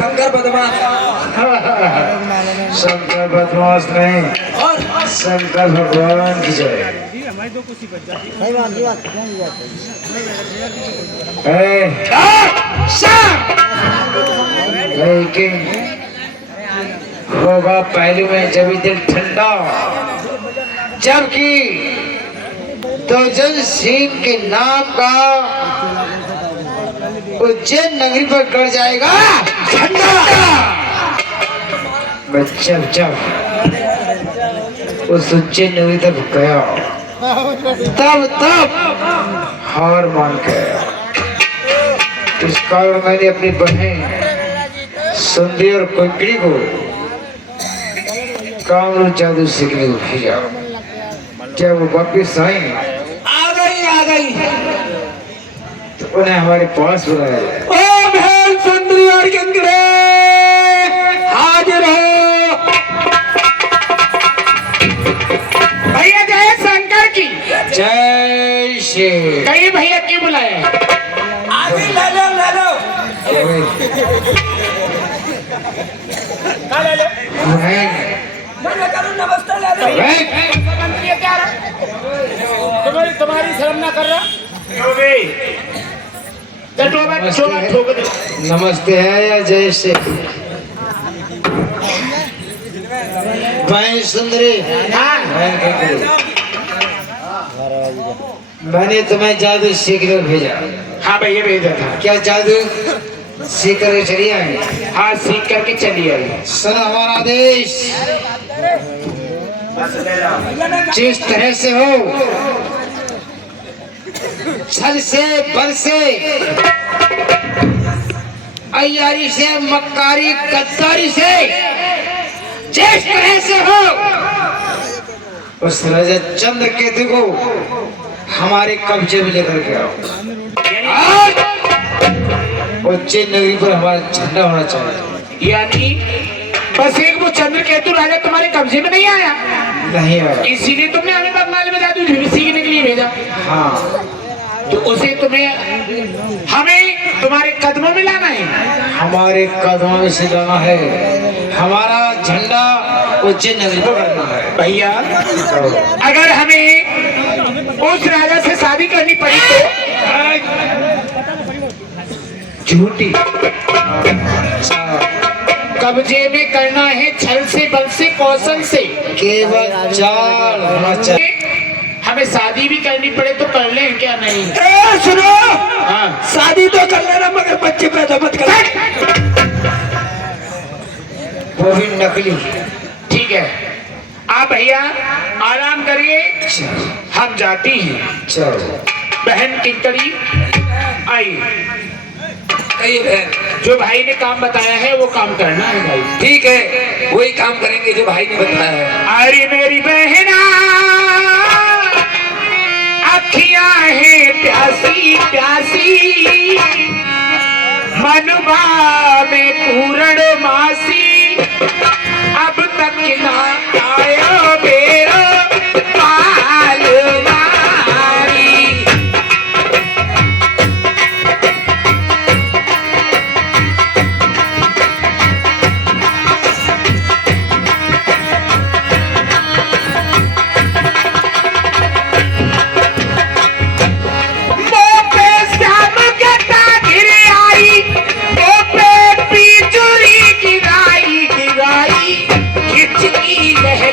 शंकर बदमाश। शंकर बदमाश नहीं, शंकर भगवान की जय। लेकिन होगा पहलू में जब दिल ठंडा, जबकि दुर्जन सिंह के नाम का उज्जैन नगरी पर गड़ जाएगा झंडा। मैं जब उस उज्जैन नगरी तक गया तब हार मान गया। इस कारण मैंने अपनी बहन सुंदरी और कुंकड़ी को कामरू जादू सीखने को भेजा। जब वो वापिस आई आ गई तो उन्हें हमारे पास बुलाया। ओ बहन सुंदरी और कुंकड़ी हाजिर हो। भैया जय शंकर की जय श्री। कहीं भैया क्यों बुलाया? आगे ले लो नमस्ते ले लो। तुम्हारी शर्म ना कर रहा। नमस्ते है या जय श्री। भाई सुंदरी, मैंने तुम्हें जादू सीखने को भेजा। हाँ भैया भेजा था। क्या जादू सीख कर चली आई? हाँ सीख करके चली आई। सुनो हमारा आदेश। जिस तरह से हो, छल से, बल से, अय्यारी से, मक्कारी, गद्दारी से, जिस तरह से हो, उस रजत चंद्र केतु को हमारे कब्जे में लेकर के आओ। उज्जैन नगरी पर हमारा झंडा होना चाहिए। यानी बस एक वो चंद्र केतु राजा तुम्हारे कब्जे में नहीं आया? नहीं आया। इसीलिए तुमने हमें बंगाल में जादू सीखने के लिए भेजा। हाँ, तो उसे तुम्हें हमें तुम्हारे कदमों में लाना है। हमारे कदमों में से लाना है। हमारा झंडा उज्जैन नगरी पर करना है। भैया अगर हमें उस राजा से शादी करनी पड़ी तो झूठी कब्जे में करना है, छल से, बल से, कौशल से, केवल चाल होना चाहिए। हमें शादी भी करनी पड़े तो कर लें क्या? नहीं सुनो, हाँ शादी तो कर लेना मगर बच्चे पैदा मत कर। वो भी नकली। ठीक है, आप भैया आराम करिए, हम जाती हैं। चलो बहन किंकड़ी आई। जो भाई ने काम बताया है वो काम करना है भाई। ठीक है, वही काम करेंगे जो भाई ने बताया है। अरे मेरी बहना अखियां है प्यासी प्यासी, मनवा में पूर्ण मासी, अब तक ना आया मेरा पाल मारी। लहर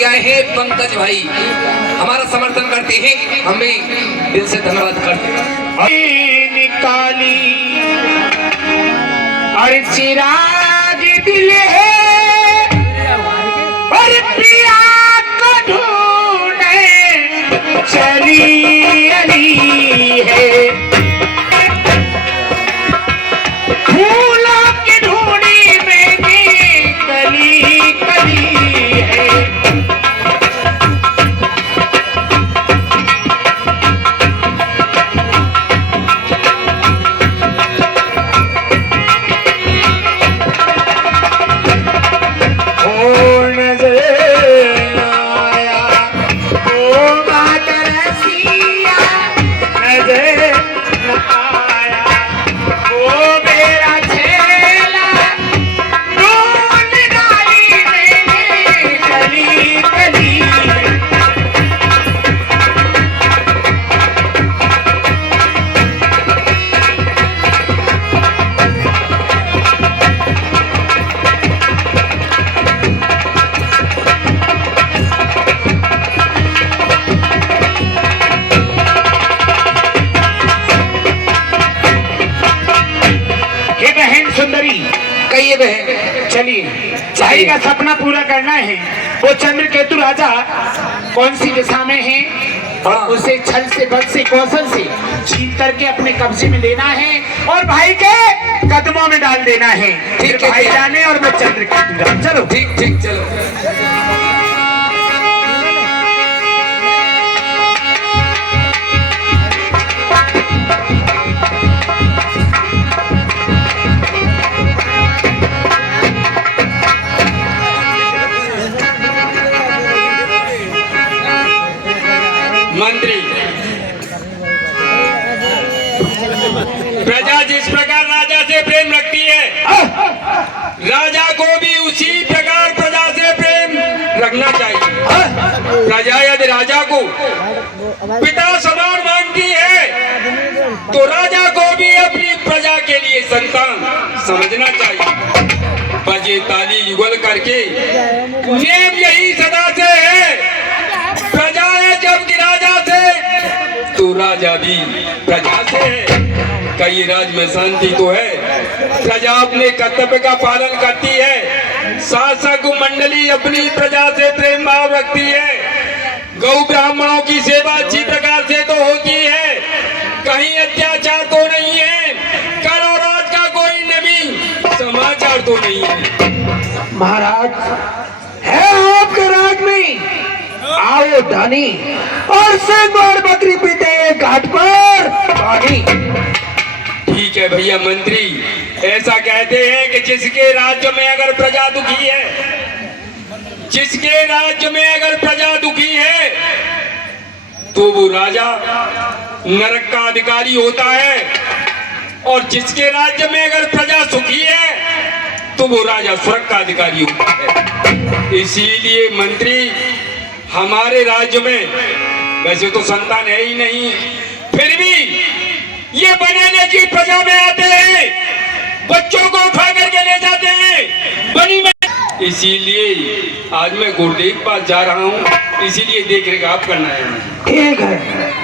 लेके आए हैं पंकज भाई, हमारा समर्थन करते हैं, हम भी दिल से धन्यवाद करते हैं। निकाली और चिराग दिल है और पिया को ढूंढे चली अली है, फूलों की ढूंढी में कली कली है। कहिए बहन। चलिए, भाई का सपना पूरा करना है। वो चंद्रकेतु राजा कौन सी दिशा में है और उसे छल से बल से कौशल से छीन करके अपने कब्जे में लेना है और भाई के कदमों में डाल देना है। फिर भाई जाने और मैं चंद्रकेतु राजा। चलो ठीक ठीक चलो। मंत्री, प्रजा जिस प्रकार राजा से प्रेम रखती है, राजा को भी उसी प्रकार प्रजा से प्रेम रखना चाहिए। प्रजा यदि राजा को पिता समान मानती है तो राजा को भी अपनी प्रजा के लिए संतान समझना चाहिए। बजे ताली युगल करके नियम यही सदा से है, प्रजा है जबकि राजा से तो राजा भी प्रजा से है। कई राज्य में शांति तो है, प्रजा अपने कर्तव्य का पालन करती है, शासक मंडली अपनी प्रजा से प्रेम भाव रखती है, गौ ब्राह्मणों की सेवा अच्छी प्रकार से तो होती है, कहीं अत्याचार तो नहीं है, कर और राज का कोई नवी समाचार तो नहीं है। महाराज है आपके राज में आओ धनी और सिंह और बकरी पीते हैं घाट पर पानी। ठीक है भैया मंत्री, ऐसा कहते हैं कि जिसके राज्य में अगर प्रजा दुखी है, जिसके राज्य में अगर प्रजा दुखी है तो वो राजा नरक का अधिकारी होता है, और जिसके राज्य में अगर प्रजा सुखी है तो वो राजा स्वर्ग का अधिकारी होता है। इसीलिए मंत्री, हमारे राज्य में वैसे तो संतान है ही नहीं, फिर भी ये बनाने की प्रजा में आते हैं, बच्चों को उठा करके ले जाते हैं बनी में। इसीलिए आज मैं गुरुदेव के पास जा रहा हूँ, इसीलिए देख रेख आप करना है। ठीक है।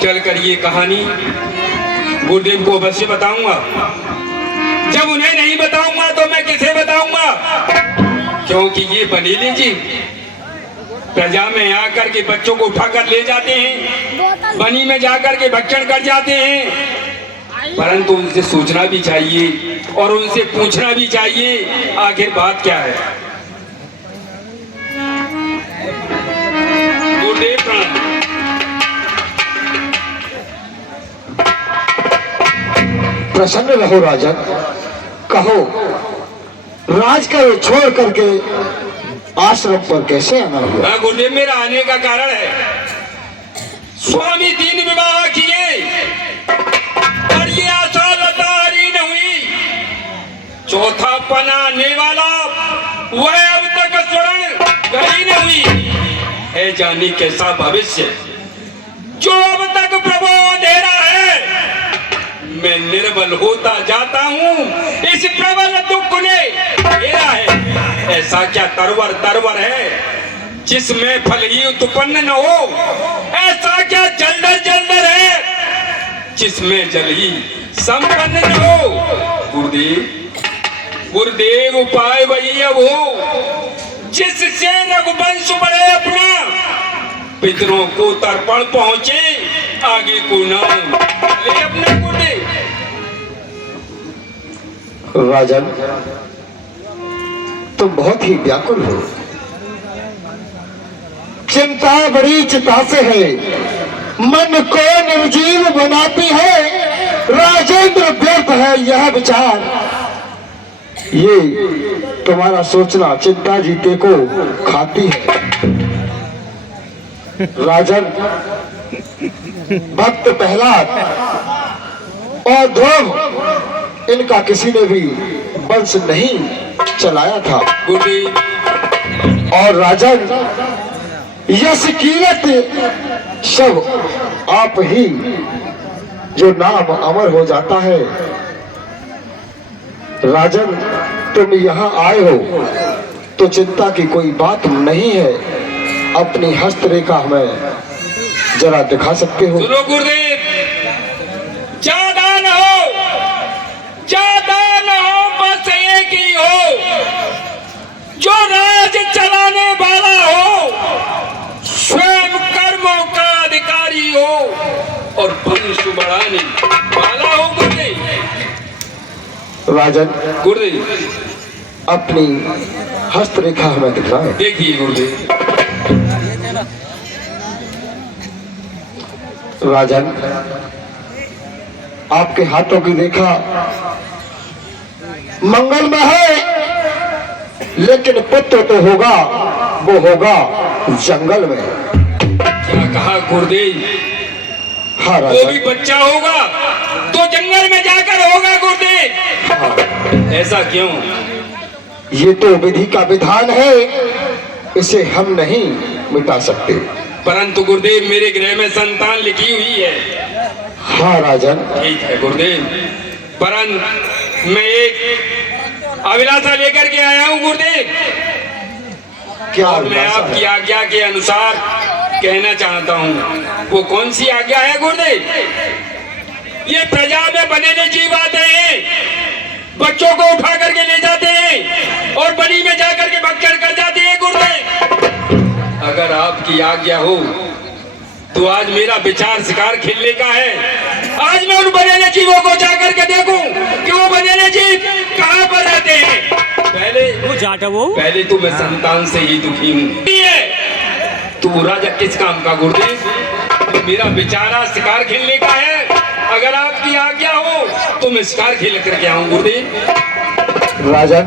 चल कर ये कहानी गुरुदेव को अवश्य बताऊंगा। जब उन्हें नहीं बताऊंगा तो मैं किसे बताऊंगा, क्योंकि ये बनेली जी प्रजा में आकर के बच्चों को उठाकर ले जाते हैं, बनी में जाकर के भक्षण कर जाते हैं, परंतु उनसे सोचना भी चाहिए और उनसे पूछना भी चाहिए आखिर बात क्या है। गुरुदेव प्रणाम। प्रसन्न रहो राजन, कहो राज का ये छोड़ करके आश्रम पर कैसे आना हुआ? गुरुदेव, मेरा आने का कारण है, स्वामी 3 विवाह किए और ये आशा लता हरी न हुई, चौथा पनाने वाला वह अब तक स्वर्ण घड़ी न बोली है जानी कैसा भविष्य जो अब तक प्रभु अंधेरा है, मैं निर्बल होता जाता हूँ इस प्रबल दुख ने घेरा है। ऐसा क्या तरवर तरवर है जिसमें फल ही उत्पन्न न हो, ऐसा क्या जलधर जलधर है जिसमें जल ही संपन्न न हो। गुरुदेव गुरुदेव उपाय वही अब हो जिससे रघुवंश बढ़े अपना, पितरों को तर्पण पहुंचे आगे को नाम ले अपना। गुरुदेव राजन, तुम बहुत ही व्याकुल हो। चिंता बड़ी चिता से है, मन को निर्जीव बनाती है। राजेंद्र व्यर्थ है यह विचार, ये तुम्हारा सोचना चिंता जीते को खाती है। राजन, भक्त प्रहलाद और ध्रुव, इनका किसी ने भी वंश नहीं चलाया था। गुरुदेव और राजन, यश कीरत सब आप ही, जो नाम अमर हो जाता है। राजन, तुम यहाँ आए हो तो चिंता की कोई बात नहीं है। अपनी हस्तरेखा हमें जरा दिखा सकते हो? सुनो गुरुदेव, ज्यादा न हो, ज्यादा न हो, बस एक ही हो जो राज चलाने वाला हो, स्वयं कर्मों का अधिकारी हो और वंश बढ़ाने वाला हो। गुरुदेव राजन, गुरुदेव अपनी हस्तरेखा हमें दिखाएं। देखिए गुरुदेव। राजन, आपके हाथों की रेखा मंगलमय है, लेकिन पुत्र तो होगा, वो होगा जंगल में। क्या कहा गुरुदेव? हाँ वो राजन, भी बच्चा होगा तो जंगल में जाकर होगा। गुरुदेव हाँ। ऐसा क्यों? ये तो विधि का विधान है, इसे हम नहीं मिटा सकते। परंतु गुरुदेव मेरे गृह में संतान लिखी हुई है। हाँ राजन, ठीक है गुरुदेव, परंतु मैं एक अभिलाषा लेकर के आया हूँ गुरुदेव, क्या और मैं अभिलाषा आपकी है? आज्ञा के अनुसार कहना चाहता हूँ। वो कौन सी आज्ञा है गुरुदेव? ये प्रजा में बने जीव आते हैं, बच्चों को उठा करके ले जाते हैं और बलि में जाकर के भक्षण कर जाते हैं। गुरुदेव अगर आपकी आज्ञा हो तो आज मेरा विचार शिकार खेलने का है। आज मैं उन बनेले जीवों को जाकर के देखूं कि वो बनेले जीव कहाँ पर रहते हैं। पहले तो मैं संतान से ही दुखी हूँ। तू राजा किस काम का गुरुदेव? मेरा विचारा शिकार खेलने का है। अगर आपकी आज्ञा हो तो मैं शिकार खेल करके आऊँ गुरुदेव। राजन,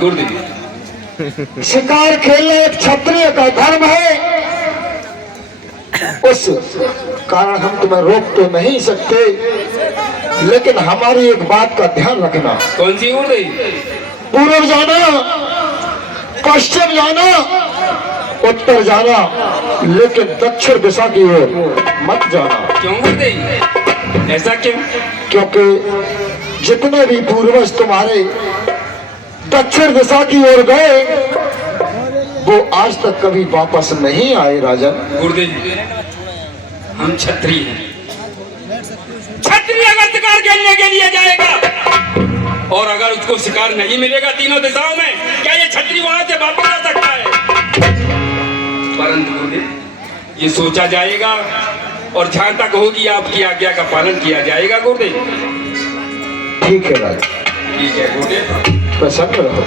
गुरुदेव शिकार खेलना एक क्षत्रिय का धर्म है, उस कारण हम तुम्हें रोक तो नहीं सकते, लेकिन हमारी एक बात का ध्यान रखना। कौन सी गुरुदेव? पूर्व जाना, पश्चिम जाना, उत्तर जाना, लेकिन दक्षिण दिशा की ओर मत जाना। क्यों गुरुदेव? ऐसा क्यों? क्योंकि जितने भी पूर्वज तुम्हारे दक्षिण दिशा की ओर गए, वो आज तक कभी वापस नहीं आए। राजन, गुरुदेव हम क्षत्रिय हैं। क्षत्रिय अगर शिकार खेलने के लिए जाएगा और अगर उसको शिकार नहीं मिलेगा तीनों दिशाओं में, क्या ये क्षत्रिय वहां से वापस आ सकता है? परंतु गुरुदेव ये सोचा जाएगा और जहां तक होगी आपकी आज्ञा का पालन किया जाएगा। गुरुदेव ठीक है राजन, ठीक है गुरुदेव। प्रसन्न रहो।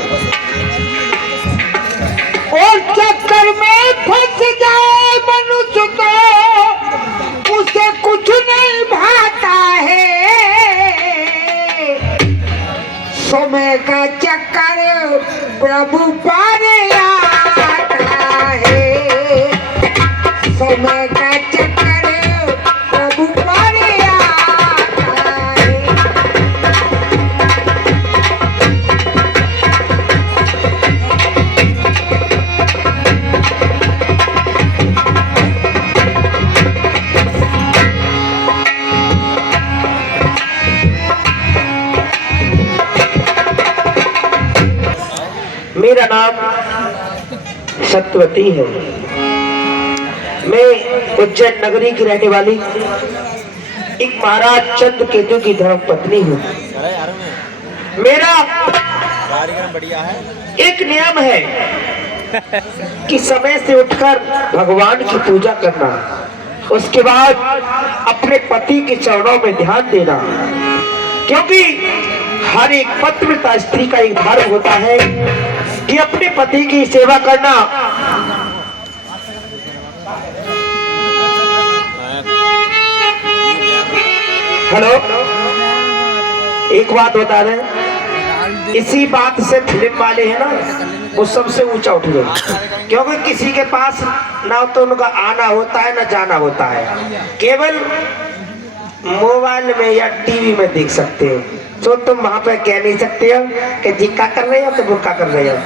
और चक्कर में फंस जाए मनुष्य को, उसे कुछ नहीं भाता है। समय का चक्कर प्रभु पार आता है। समय का चक्कर प्रभु पार आता है। सत्यवती है। मैं उज्जैन नगरी की रहने वाली एक महाराज चंद्रकेतु की धर्म पत्नी हूँ। मेरा एक नियम है कि समय से उठकर भगवान की पूजा करना, उसके बाद अपने पति के चरणों में ध्यान देना, क्योंकि हर एक पतिव्रता स्त्री का एक धर्म होता है कि अपने पति की सेवा करना। हेलो, एक बात बता दें, इसी बात से फिल्म वाले हैं ना, वो सबसे ऊंचा उठ गए, क्योंकि किसी के पास ना तो उनका आना होता है ना जाना होता है, केवल मोबाइल में या टीवी में देख सकते हो। तो तुम वहां पे कह नहीं सकते हो कि जी क्या कर रहे हो कि बुर्का कर रहे हो।